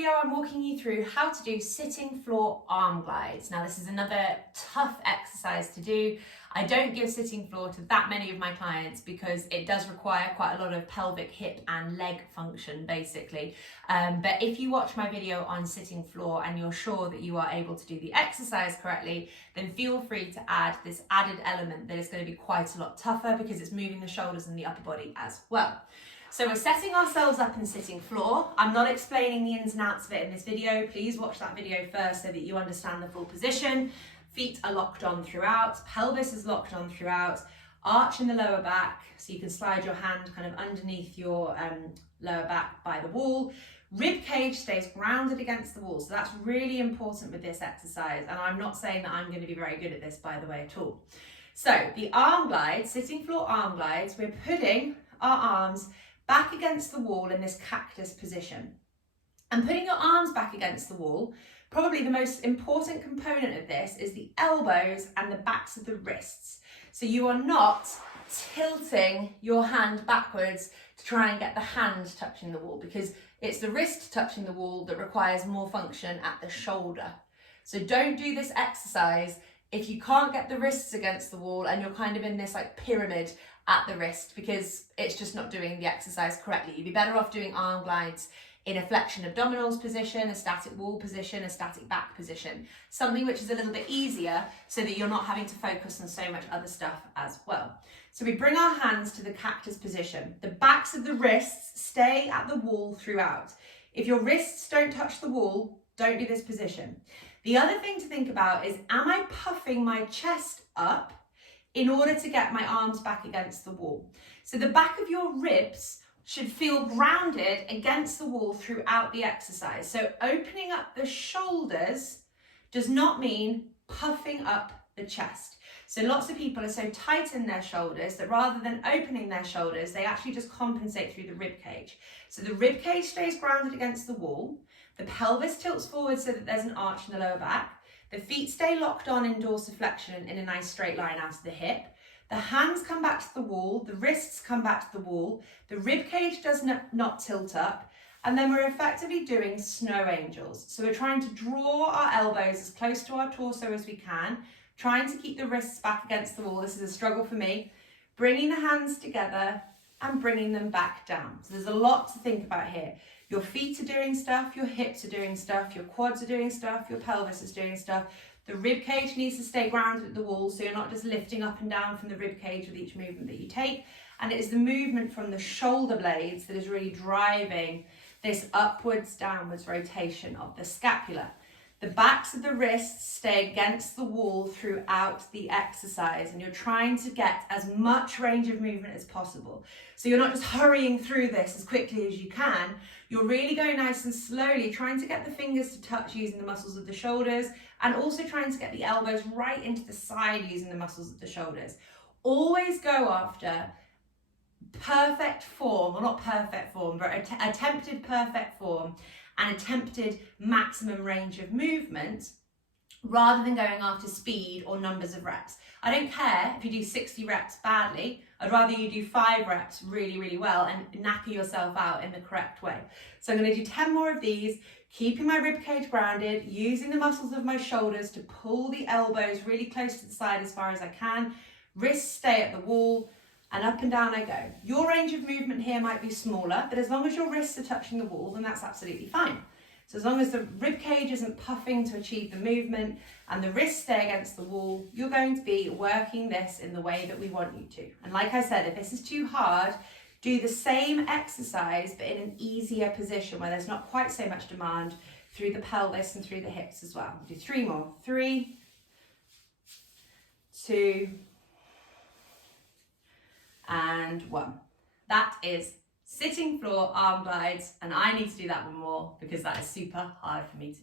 video, I'm walking you through how to do sitting floor arm glides. Now, this is another tough exercise to do. I don't give sitting floor to that many of my clients because it does require quite a lot of pelvic, hip and leg function, basically. But if you watch my video on sitting floor and you're sure that you are able to do the exercise correctly, then feel free to add this added element that is going to be quite a lot tougher because it's moving the shoulders and the upper body as well. So we're setting ourselves up in sitting floor. I'm not explaining the ins and outs of it in this video. Please watch that video first so that you understand the full position. Feet are locked on throughout, pelvis is locked on throughout, arch in the lower back, so you can slide your hand kind of underneath your lower back by the wall. Rib cage stays grounded against the wall, so that's really important with this exercise, and I'm not saying that I'm going to be very good at this, by the way, at all. So the arm glides, sitting floor arm glides, we're putting our arms back against the wall in this cactus position. And putting your arms back against the wall, probably the most important component of this is the elbows and the backs of the wrists. So you are not tilting your hand backwards to try and get the hand touching the wall, because it's the wrist touching the wall that requires more function at the shoulder. So don't do this exercise if you can't get the wrists against the wall and you're kind of in this like pyramid at the wrist, because it's just not doing the exercise correctly. You'd be better off doing arm glides in a flexion abdominals position, a static wall position, a static back position, something which is a little bit easier so that you're not having to focus on so much other stuff as well. So we bring our hands to the cactus position. The backs of the wrists stay at the wall throughout. If your wrists don't touch the wall, don't do this position. The other thing to think about is, am I puffing my chest up in order to get my arms back against the wall? So the back of your ribs should feel grounded against the wall throughout the exercise. So opening up the shoulders does not mean puffing up the chest. So lots of people are so tight in their shoulders that rather than opening their shoulders, they actually just compensate through the rib cage. So the rib cage stays grounded against the wall, the pelvis tilts forward so that there's an arch in the lower back, the feet stay locked on in dorsiflexion in a nice straight line out of the hip. The hands come back to the wall, the wrists come back to the wall, the rib cage does not tilt up, and then we're effectively doing snow angels. So we're trying to draw our elbows as close to our torso as we can, trying to keep the wrists back against the wall. This is a struggle for me. Bringing the hands together and bringing them back down. So there's a lot to think about here. Your feet are doing stuff, your hips are doing stuff, your quads are doing stuff, your pelvis is doing stuff. The rib cage needs to stay grounded at the wall, so you're not just lifting up and down from the rib cage with each movement that you take. And it is the movement from the shoulder blades that is really driving this upwards, downwards rotation of the scapula. The backs of the wrists stay against the wall throughout the exercise, and you're trying to get as much range of movement as possible. So you're not just hurrying through this as quickly as you can. You're really going nice and slowly, trying to get the fingers to touch using the muscles of the shoulders, and also trying to get the elbows right into the side using the muscles of the shoulders. Always go after perfect form, or not perfect form, but attempted perfect form and attempted maximum range of movement, rather than going after speed or numbers of reps. I don't care if you do 60 reps badly. I'd rather you do 5 reps really, really well and knacker yourself out in the correct way. So I'm going to do 10 more of these, keeping my rib cage grounded, using the muscles of my shoulders to pull the elbows really close to the side as far as I can. Wrists stay at the wall, and up and down I go. Your range of movement here might be smaller, but as long as your wrists are touching the wall, then that's absolutely fine. So as long as the rib cage isn't puffing to achieve the movement and the wrists stay against the wall, you're going to be working this in the way that we want you to. And like I said, if this is too hard, do the same exercise, but in an easier position where there's not quite so much demand through the pelvis and through the hips as well. Do 3 more. 3, 2, and 1. That is sitting floor arm glides, and I need to do that one more because that is super hard for me to do.